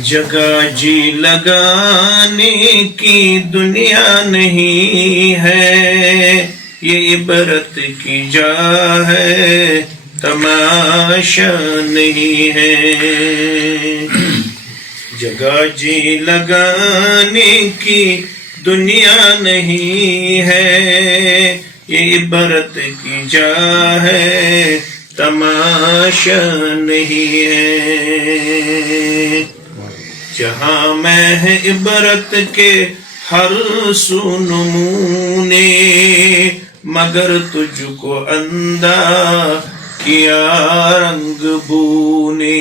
جگہ جی لگانے کی دنیا نہیں ہے، یہ عبرت کی جا ہے، تماشا نہیں ہے۔ جگہ جی لگانے کی دنیا نہیں ہے، یہ عبرت کی جا ہے، تماشا نہیں ہے۔ جہاں میں ہے عبرت کے ہر سو نمونے، مگر تجھ کو اندھا کیا رنگ بونے۔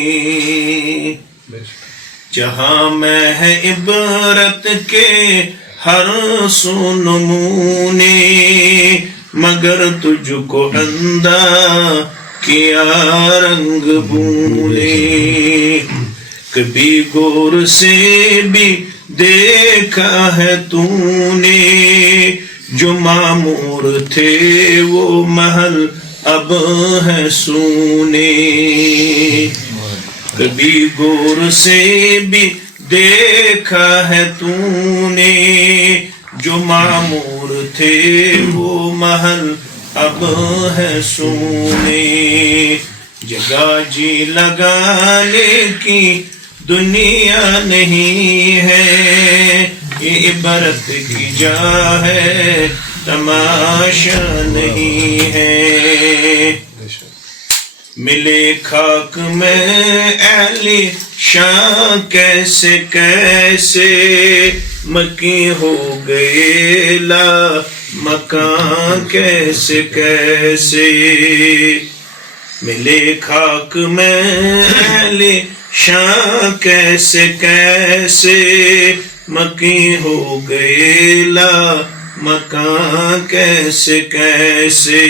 جہاں میں ہے عبرت کے ہر سو نمونے، مگر تجھ کو اندھا کیا رنگ بونے۔ کبھی غور سے بھی دیکھا ہے تو نے، جو معمور تھے وہ محل اب ہے سونے۔ کبھی غور سے بھی دیکھا ہے تو نے، جو معمور تھے وہ محل اب ہے سونے۔ جگہ جی لگانے کی دنیا نہیں ہے، یہ عبرت کی جا ہے، تماشا نہیں ہے۔ ملے خاک میں اہل شاہ کیسے کیسے، مکی ہو گئے لا مکان کیسے کیسے۔ ملے خاک میں اہل شاہ کیسے کیسے، مکی ہو گئے لا مکان کیسے کیسے۔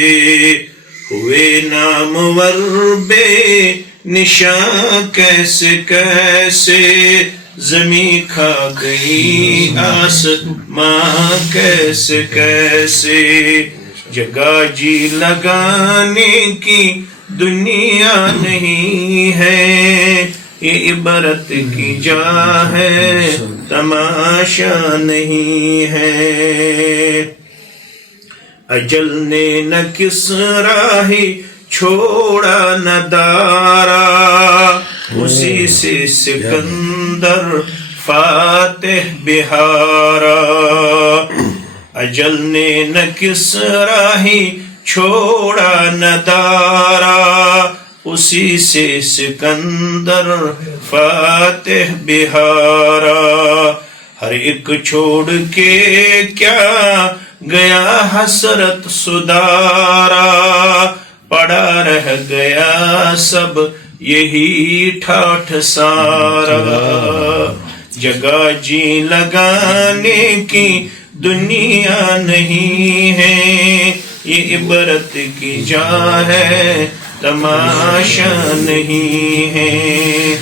ہوئے نامور بے نشان کیسے کیسے، زمیں کھا گئی آسمان کیسے کیسے۔ جگہ جی لگانے کی دنیا نہیں ہے، یہ عبرت کی جا ہے، تماشا نہیں ہے۔ اجل نے نہ کسرا ہی چھوڑا نہ دارا، اسی سے سکندر فاتح بہارا۔ اجل نے نہ کسرا ہی چھوڑا نہ دارا، اسی سے سکندر فاتح بہارا۔ ہر ایک چھوڑ کے کیا گیا حسرت سدارا، پڑا رہ گیا سب یہی ٹھاٹھ سارا۔ جگہ جی لگانے کی دنیا نہیں ہے، یہ عبرت کی جا ہے، تماشا نہیں ہے۔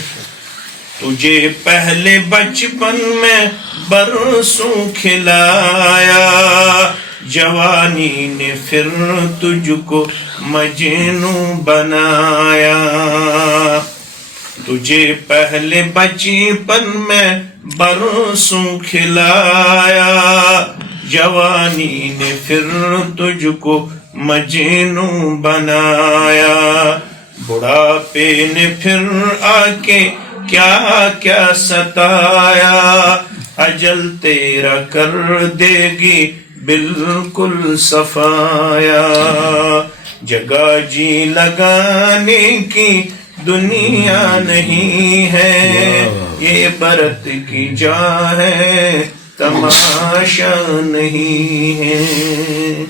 تجھے پہلے بچپن میں برسوں کھلایا، جوانی نے پھر تجھ کو مجنوں بنایا۔ تجھے پہلے بچپن میں برسوں کھلایا، جوانی نے پھر تجھ کو مجنوں بنایا۔ بڑھاپے نے پھر آ کے کیا کیا ستایا، اجل تیرا کر دے گی بالکل صفایا۔ جگہ جی لگانے کی دنیا نہیں ہے، یہ عبرت کی جا ہے، تماشا نہیں ہے۔